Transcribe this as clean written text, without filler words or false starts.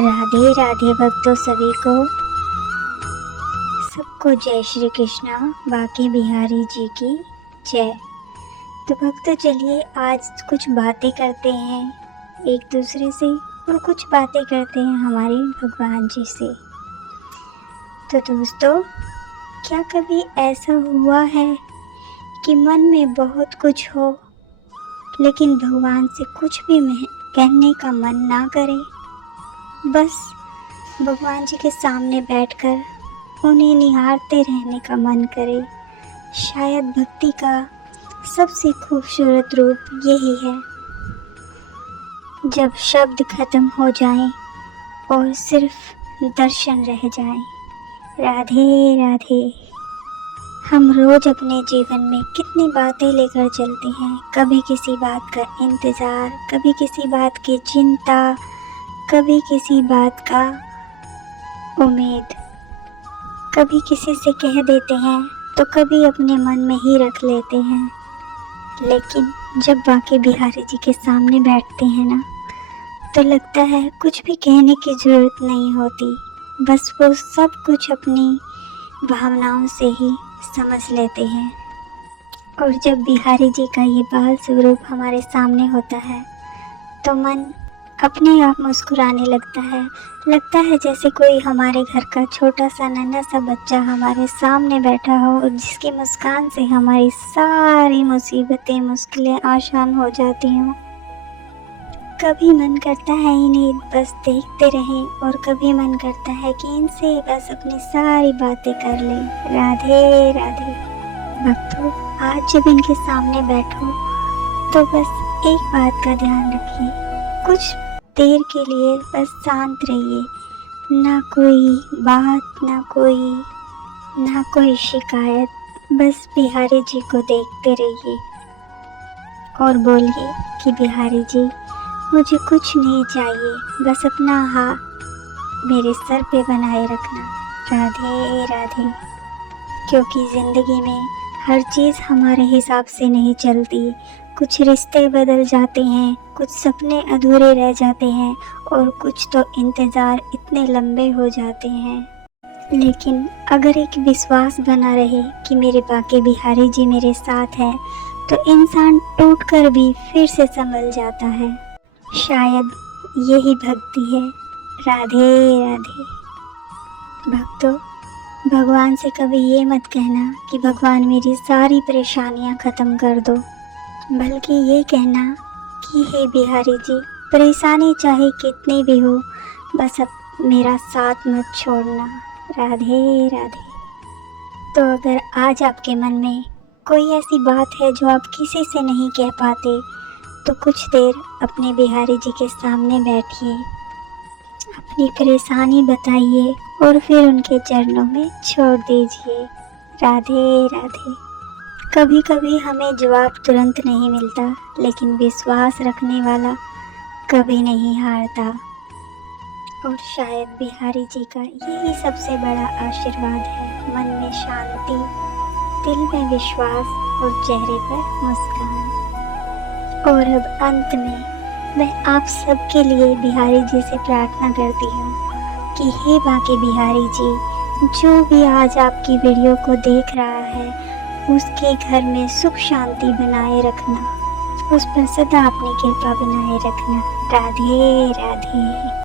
राधे राधे भक्तों सभी को, सबको जय श्री कृष्णा। बांके बिहारी जी की जय। तो भक्तों चलिए आज कुछ बातें करते हैं एक दूसरे से और कुछ बातें करते हैं हमारे भगवान जी से। तो दोस्तों, क्या कभी ऐसा हुआ है कि मन में बहुत कुछ हो लेकिन भगवान से कुछ भी कहने का मन ना करे, बस भगवान जी के सामने बैठकर उन्हें निहारते रहने का मन करे? शायद भक्ति का सबसे खूबसूरत रूप यही है, जब शब्द खत्म हो जाएं और सिर्फ दर्शन रह जाएं। राधे राधे। हम रोज अपने जीवन में कितनी बातें लेकर चलते हैं, कभी किसी बात का इंतज़ार, कभी किसी बात की चिंता, कभी किसी बात का उम्मीद, कभी किसी से कह देते हैं तो कभी अपने मन में ही रख लेते हैं। लेकिन जब बांके बिहारी जी के सामने बैठते हैं ना, तो लगता है कुछ भी कहने की ज़रूरत नहीं होती, बस वो सब कुछ अपनी भावनाओं से ही समझ लेते हैं। और जब बिहारी जी का ये बाल स्वरूप हमारे सामने होता है तो मन अपने आप मुस्कुराने लगता है जैसे कोई हमारे घर का छोटा सा नन्हा सा बच्चा हमारे सामने बैठा हो और जिसकी मुस्कान से हमारी सारी मुसीबतें मुश्किलें आसान हो जाती हों। कभी मन करता है इन्हें बस देखते रहें और कभी मन करता है कि इनसे बस अपनी सारी बातें कर लें। राधे राधे। भक्तों, आज जब इनके सामने बैठो तो बस एक बात का ध्यान रखिए, कुछ देर के लिए बस शांत रहिए, ना कोई बात, ना कोई शिकायत, बस बिहारी जी को देखते रहिए और बोलिए कि बिहारी जी, मुझे कुछ नहीं चाहिए, बस अपना हाथ मेरे सर पे बनाए रखना। राधे राधे। क्योंकि ज़िंदगी में हर चीज़ हमारे हिसाब से नहीं चलती, कुछ रिश्ते बदल जाते हैं, कुछ सपने अधूरे रह जाते हैं और कुछ तो इंतज़ार इतने लंबे हो जाते हैं। लेकिन अगर एक विश्वास बना रहे कि मेरे बांके बिहारी जी मेरे साथ हैं, तो इंसान टूट कर भी फिर से संभल जाता है। शायद यही भक्ति है। राधे राधे। भक्तों, भगवान से कभी ये मत कहना कि भगवान मेरी सारी परेशानियां ख़त्म कर दो, बल्कि ये कहना कि हे बिहारी जी, परेशानी चाहे कितनी भी हो, बस अब मेरा साथ मत छोड़ना। राधे राधे। तो अगर आज आपके मन में कोई ऐसी बात है जो आप किसी से नहीं कह पाते, तो कुछ देर अपने बिहारी जी के सामने बैठिए, अपनी परेशानी बताइए और फिर उनके चरणों में छोड़ दीजिए। राधे राधे। कभी कभी हमें जवाब तुरंत नहीं मिलता, लेकिन विश्वास रखने वाला कभी नहीं हारता। और शायद बिहारी जी का यही सबसे बड़ा आशीर्वाद है, मन में शांति, दिल में विश्वास और चेहरे पर मुस्कान। और अब अंत में मैं आप सबके लिए बिहारी जी से प्रार्थना करती हूँ कि हे बांके बिहारी जी, जो भी आज आपकी वीडियो को देख रहा है, उसके घर में सुख शांति बनाए रखना, उस पर सदा अपनी कृपा बनाए रखना। राधे राधे।